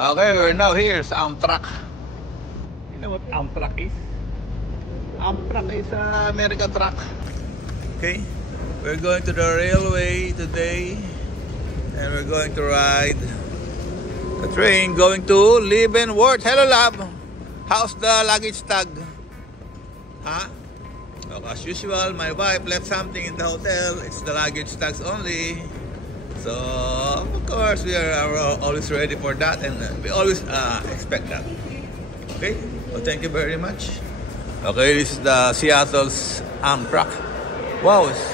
Okay, we're now here sa Amtrak. You know what Amtrak is? Amtrak is American truck. Okay, we're going to the railway today, and we're going to ride the train going to Leavenworth. Hello, love. How's the luggage tag? Huh? Well, as usual, my wife left something in the hotel. It's the luggage tags only. So, of course, we are always ready for that, and we always expect that. Okay? Well, thank you very much. Okay, this is the Seattle's Amtrak. Wow, it's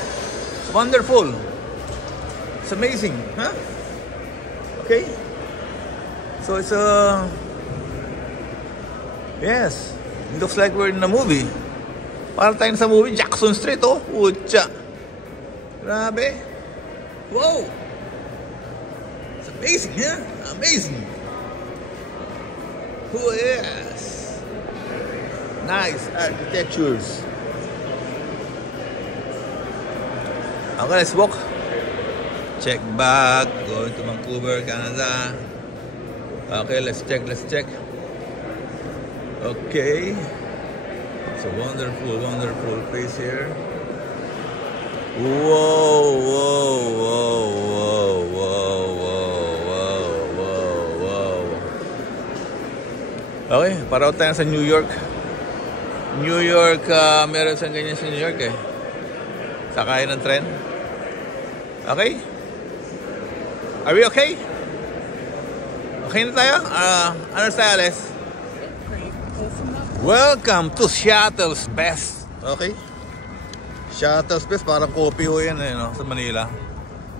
wonderful. It's amazing, huh? Okay? So it's yes, it looks like we're in a movie. Para tayo sa movie, Jackson Street, oh. Ucha. Grabe. Wow. It's amazing, huh? Amazing. Oh, yes. Nice architectures. Okay, let's walk. Check back. Going to Vancouver, Canada. Okay, let's check. Okay. It's a wonderful place here. Whoa. Okay, paraw tayo sa New York. Meron siyang ganyan sa New York eh. Sakay ng tren. Okay? Are we okay? Okay na tayo? Ano tayo, Alice? Welcome to Seattle's Best. Okay? Seattle's Best, parang coffee ho yan eh, no? Sa Manila.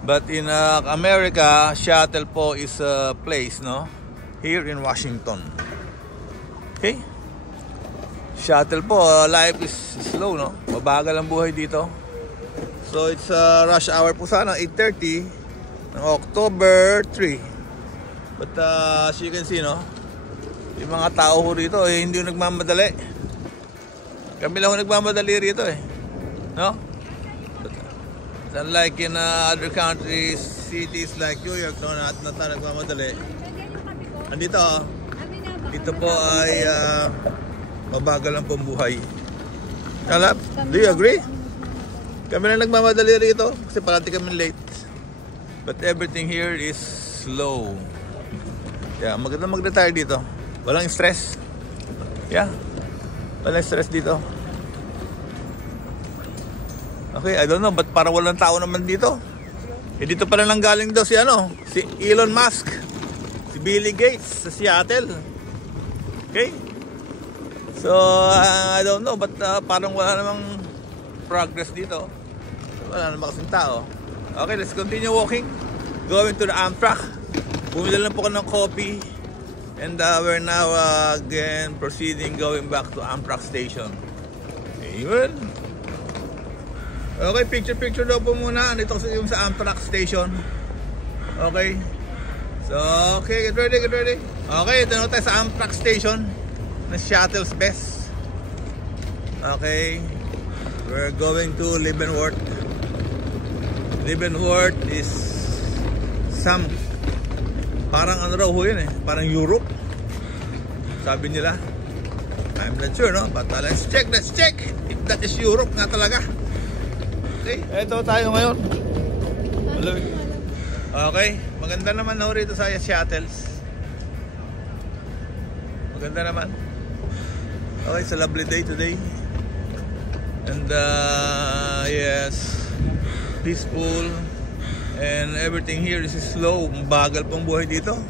But in America, Seattle po is a place, no? Here in Washington. Okay? Seattle po, life is slow, no? Mabagal ang buhay dito. So it's rush hour po sana, 8:30 ng October 3. But as you can see, no? Yung mga tao ho rito, eh, hindi nagmamadali. Kami lang ho nagmamadali rito, eh. No? But, unlike in other countries, cities like New York, no? Na nagmamadali. Andito, ito po ay mabagal ang pambuhay. Kalap, do you agree? Kami lang nagmamadali rito kasi parati kami late. But everything here is slow. Yeah, maganda mag-retire dito. Walang stress. Yeah, walang stress dito. Okay, I don't know, but para walang tao naman dito. Eh, dito pala lang galing daw si Elon Musk, si Billy Gates sa Seattle. Okay? So, I don't know, but parang wala namang progress dito. Wala namang kasing tao. Okay, let's continue walking. Going to the Amtrak. Bumili lang po ko ng coffee. And we're now again proceeding going back to Amtrak station. Ayun. Okay, picture daw po muna. Dito yung sa Amtrak station. Okay. So, okay, get ready. Okay, ito na tayo sa Amtrak station na Seattle's Best. Okay, we're going to Leavenworth. Leavenworth is parang ano raw ho yun eh, parang Europe sabi nila. I'm not sure, no? But let's check if that is Europe nga talaga. Okay, eto tayo ngayon. Okay, maganda naman ho rito sa Seattle's. Maganda naman. Okay, it's a lovely day today. And yes, peaceful. And everything here is slow. Bagal pang buhay dito.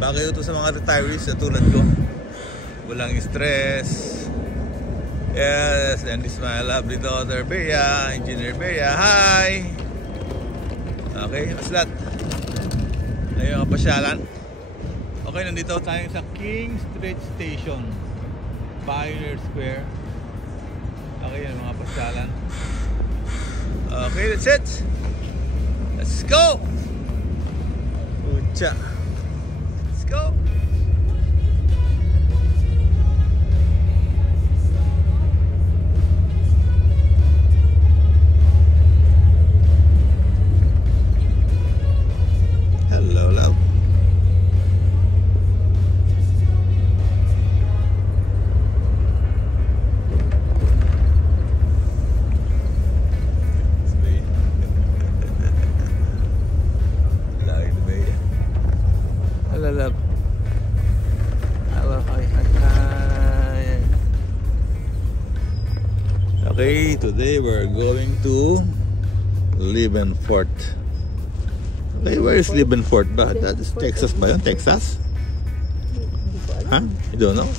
Bagay ito sa mga retirees na tulad ko. Walang stress. Yes, and this is my lovely daughter, Bea. Engineer Bea. Hi! Okay, what's that? Ayun ang pasyalan. Okay, nandito tayo sa King Street Station, Pioneer Square. Okay, yung mga pasyalan. Okay, that's it. Let's go! Ucha. Let's go! Hello, love. Today we're going to Leavenworth. Okay, where is Leavenworth ba? That is Texas ba yun? Texas? Huh? You don't know?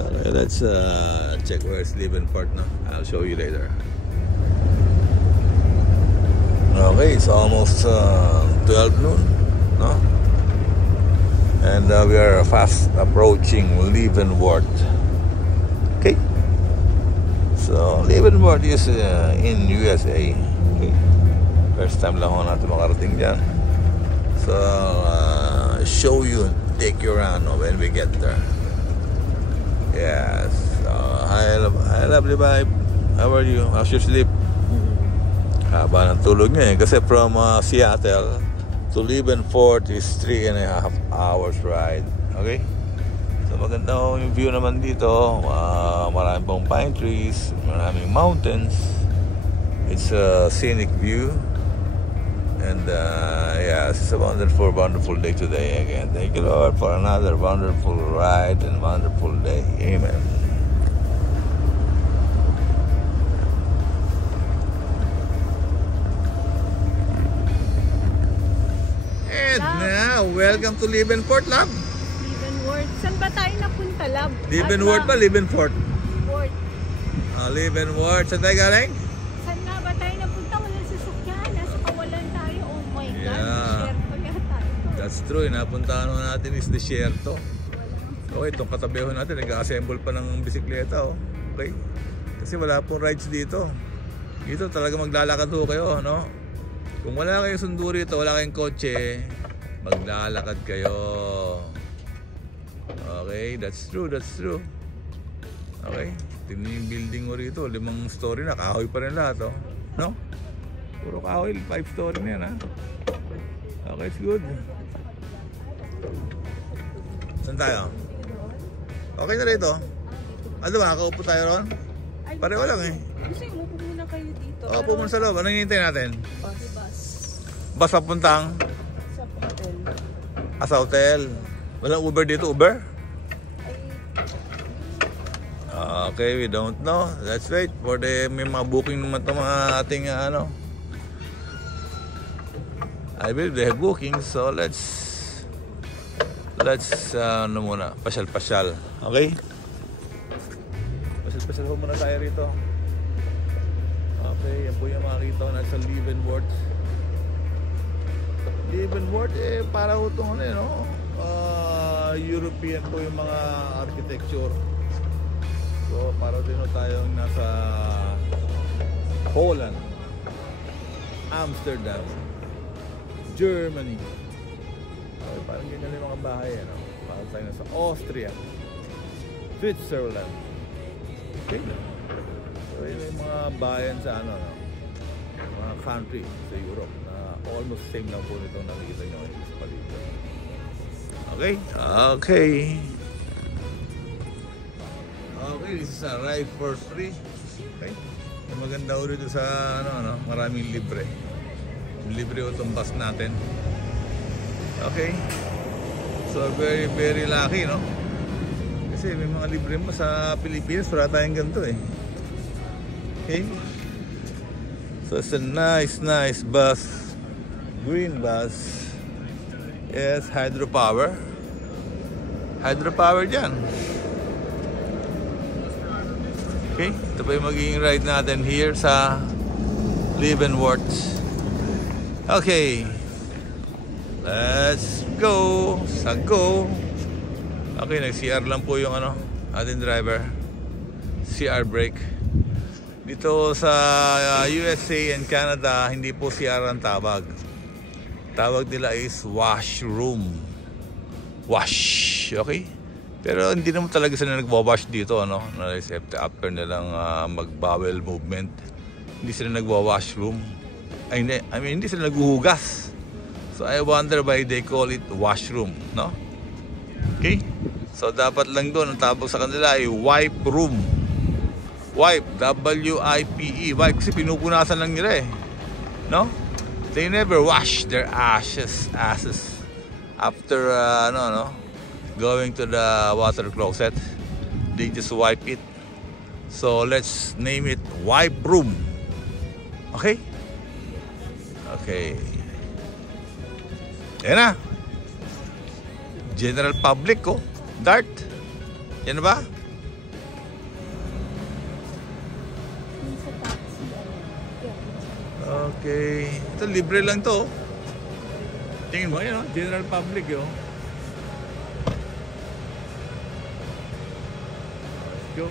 Okay, let's check where is Leavenworth now. I'll show you later. Okay, it's almost 12 noon, no? And we are fast approaching Leavenworth. Okay. So, Leavenworth is in USA. Okay. First time lang ako natin makarating dyan. So, show you, take you around when we get there. Yes. Hi, lovely vibe. How are you? How's your sleep? Haba ng tulog niya eh. Kasi from Seattle to Leavenworth is 3.5 hours ride. Okay? So maganda yung view naman dito. Maraming pong pine trees, maraming mountains. It's a scenic view. And yeah, it's a wonderful, wonderful day today again. Thank you, Lord, for another wonderful ride and wonderful day. Amen. And now, welcome to Leavenworth, love. Leavenworth. Saan ba tayo napunta, love? Leavenworth ba? Leavenworth. Leavenworth. Leavenworth. Saan tayo galing? Saan nga ba tayo napunta? Walang sasakyan. Nasa kawalan tayo. Oh my God. Yeah. Desierto yata ito. That's true. Napuntahan natin is desierto. Okay, itong katabihan natin, nag-assemble pa ng bisikleta. Oh. Okay? Kasi wala pong rides dito. Dito talaga maglalakad ho kayo, no? Kung wala kayong sundo rito, wala kayong kotse, maglalakad kayo. Okay, that's true, that's true. Okay, tingnan yung building mo rito, 5 story na, kahoy pa rin lahat, oh. No? Puro kahoy, 5 story na yan, ha? Okay, it's good. Saan tayo? Okay na rito. Ano ba, kaupo tayo ron? Pareho lang eh. Gusto yung umupo muna kayo dito. Oo, pumunta sa loob. Anong hinihintay natin? Bus. Bus papuntang? Sa hotel. Sa hotel. Walang Uber dito, Uber? Okay, we don't know. Let's wait for may mga booking naman ito mga ating I believe they have booking, so let's ano muna, pasyal-pasyal. Okay? Pasyal-pasyal ho muna tayo rito. Okay, yan po yung makikita ko nasa Leavenworth. Leavenworth para ho itong European po yung mga architecture. So para din ho tayong nasa Poland, Amsterdam, Germany. Okay, parang ganyan yung mga bahay, parang tayo nasa Austria, Switzerland. Okay. So yun yung mga bayan sa mga country sa Europe na almost same lang po nitong nakikita nyo ngayon sa paligid. Okay? Okay. Okay, this is a ride for free. Okay? Yung maganda ulit sa maraming libre. Libre o itong bus natin. Okay? So very, very lucky, no? Kasi may mga libre mo sa Pilipinas, wala tayong ganito eh. Okay? So it's a nice bus. Green bus. Yes, hydropower. Hydropower dyan. Okay, ito pa yung magiging ride natin here sa Leavenworth. Okay, let's go. Sa go. Okay, nag-CR lang po yung ating driver. CR brake. Dito sa USA and Canada, hindi po CR ang tawag. Tawag nila is washroom. Wash, okay? Pero hindi naman talaga sila nagwawash dito, after nilang mag-bowel movement. Hindi sila nagwa-washroom. Hindi sila naghuhugas. So I wonder why they call it washroom, no? Okay? So dapat lang doon ang tawag sa kanila ay wipe room. Wipe, W-I-P-E. Wipe kasi pinupunasan lang nila eh. No? They never wash their asses after going to the water closet. They just wipe it. So let's name it wipe room. Okay? Okay. Yan na. General public, oh. Dart. Yan na ba? Yung sa taxi, Okay. Ito, libre lang to. Tingin mo, yan, oh. General public, oh. Let's go.